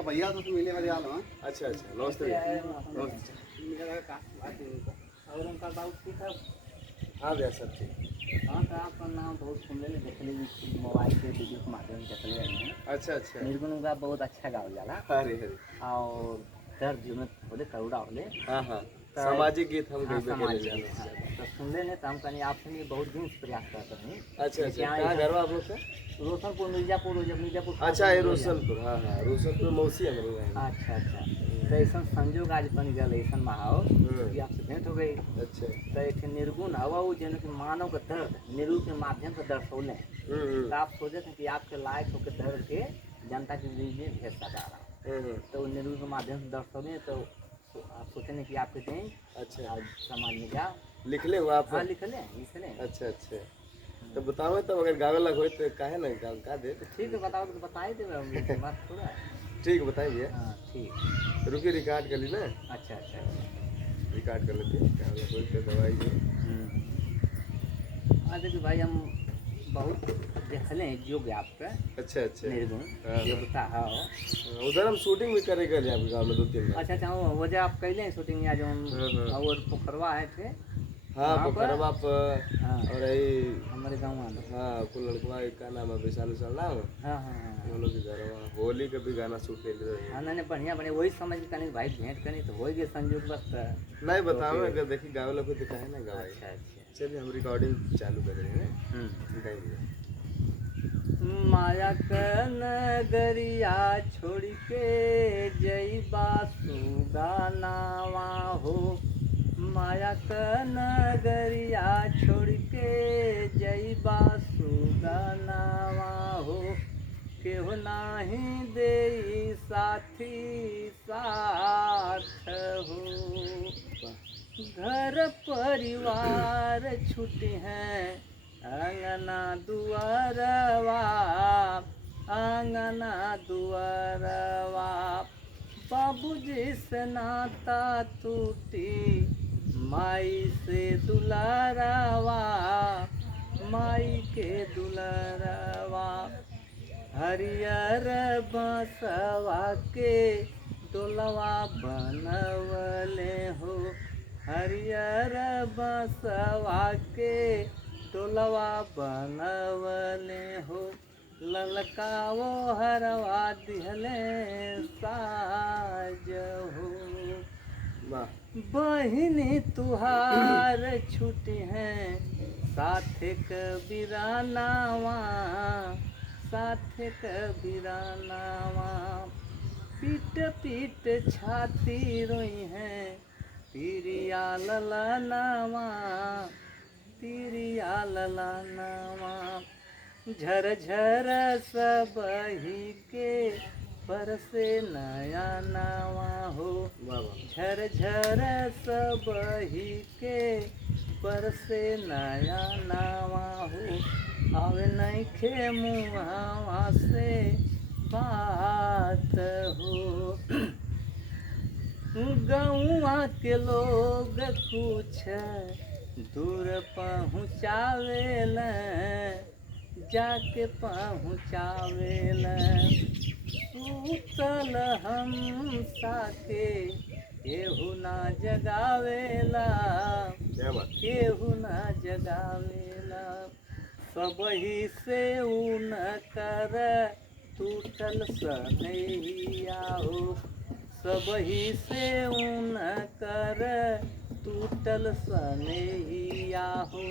भैया तो मिले वाले आलो। अच्छा अच्छा, नमस्ते नमस्ते। और उनका बाबू ठीक है। हाँ भैया सब ठीक। हाँ तो आपका नाम बहुत सुन ले देख ली मोबाइल पे वीडियो के माध्यम से देख ले। अच्छा अच्छा। निर्गुण का बहुत अच्छा गावल जाला। अरे अरे। और दर्द जुनत होले तौड़ा होले। हाँ हाँ, सामाजिक गीत हम हाँ, गईबे के समाज लिए में, हाँ। जाना। तो सुन ले तो हम कहीं आपसे भी बहुत दिन से प्रयास करते हैं। अच्छा लेकिन अच्छा, यहाँ कहाँ घर बा आप लोग का? रोशनपुर मिर्जापुर जब मिर्जापुर अच्छा ये रोशनपुर, हाँ हाँ रोशनपुर मौसी है मेरे यहाँ। अच्छा अच्छा। तो ऐसा संजोग आज बन गया ऐसा माहौल कि आपसे भेंट हो गई। अच्छा। तो एक निर्गुण हवा वो जन कि मानव का दर्द निरूप के माध्यम से दर्शौले। तो आप सोचे थे कि आपके लायक होकर दर्द के जनता के बीच में भेज सका रहा। तो निरूप के माध्यम से दर्शौले तो आप सोचेंगे कि आपके दें। अच्छा, आज समाज में क्या लिख ले हुआ आप? हाँ लिख लें। अच्छा अच्छा, तो बताओ तब अगर गावे लग हो तो काहे ना गा दे। तो ठीक है बताओ तो बताई दे बात थोड़ा। ठीक है बताइए भैया। हाँ ठीक। रुकिए रिकॉर्ड कर ली ना, अच्छा अच्छा अच्छा। रिकॉर्ड कर लेते हैं। गावे लग हो तो दवाई दे। देखिए भाई हम बहुत देखले हैं योग्य आपका अच्छा अच्छा। निर्गुण हाँ, योग्यता है। उधर हम शूटिंग भी करे गए आपके गाँव में 2-3 बार। अच्छा अच्छा वो जो आप कैले हैं शूटिंग या जो हाँ। और पोखरवा है थे हाँ वहाँ पर? पोखरवा पर। हाँ और यही हमारे गाँव वाले। हाँ कुल लड़कवा का नाम है विशाल विशाल नाम है। हाँ हाँ हाँ हम लोग के घर वहाँ होली का भी गाना शूट कर रहे हाँ। नहीं बढ़िया बढ़िया वही समझ के कहीं भाई भेंट करी तो हो गए संयोग बस। नहीं बताओ अगर देखिए गावे लोग तो कहे ना गवाई। अच्छा अच्छा। चलिए हम रिकॉर्डिंग चालू कर रहे हैं। गाइए। माया का नगरिया छोड़ के जईबा सुगानावा हो। माया का नगरिया छोड़ के जईबा सुगानावा हो। केहू नाही दे साथी साथ हो। घर परिवार छूटे हैं अंगना दुआरवा। अंगना दुआरवा बाबूजी से नाता टूटी माई से दुलारवा। माई के दुलारवा हरियर बसवा के डोलवा बनवले हो। हरियर बसवा के डोलवा बनवले हो। ललका वो हरवा दिहले साज हो। वाह। बहिनी तुहार छुट्टी हैं साथ कबीरानावा। साथ कबीरानावा पीट पीट छाती रोई हैं तिरिया ललनावा। तिरिया ललनावा झर झर सब ही के बरसे नया नावा हो। झर झर सब ही के बरसे नया नावा हो। आवे नहीं खे मुहावा से बात हो। गौआ के लोग कुछ दूर पहुँचावेल जाके पहुँचावेल। सूतल हम साके केहू ना जगावेला। केहू ना जगावेला सबही से ऊन कर टूटल सनहिया हो। सबही से ऊन कर टूटल सनहिया हो।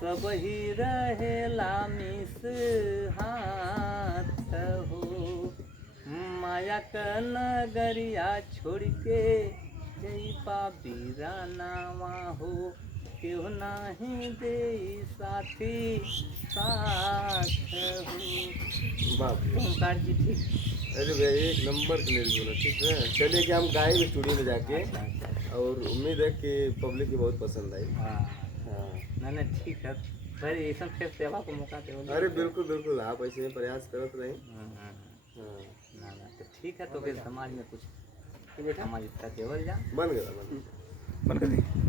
सबही रहेला मिस हाथ हो। माया का नगरिया छोड़ के जईबा बीरानावा हो। केहू नाही दे साथी साथ हो। ओमकार जी ठीक। अरे भैया एक नंबर के निर्गुण है, ठीक है। चलिए कि हम गाएंगे स्टूडियो में जाके। और उम्मीद है कि पब्लिक को बहुत पसंद आई। हाँ हाँ नहीं ठीक है भाई ऐसा फिर सेवा को मौका दे। अरे बिल्कुल बिल्कुल, आप ऐसे ही प्रयास करते रहे। हाँ ना तो ठीक है। तो फिर समाज में कुछ समाज देवल जा बन गया बन गया। बन गई।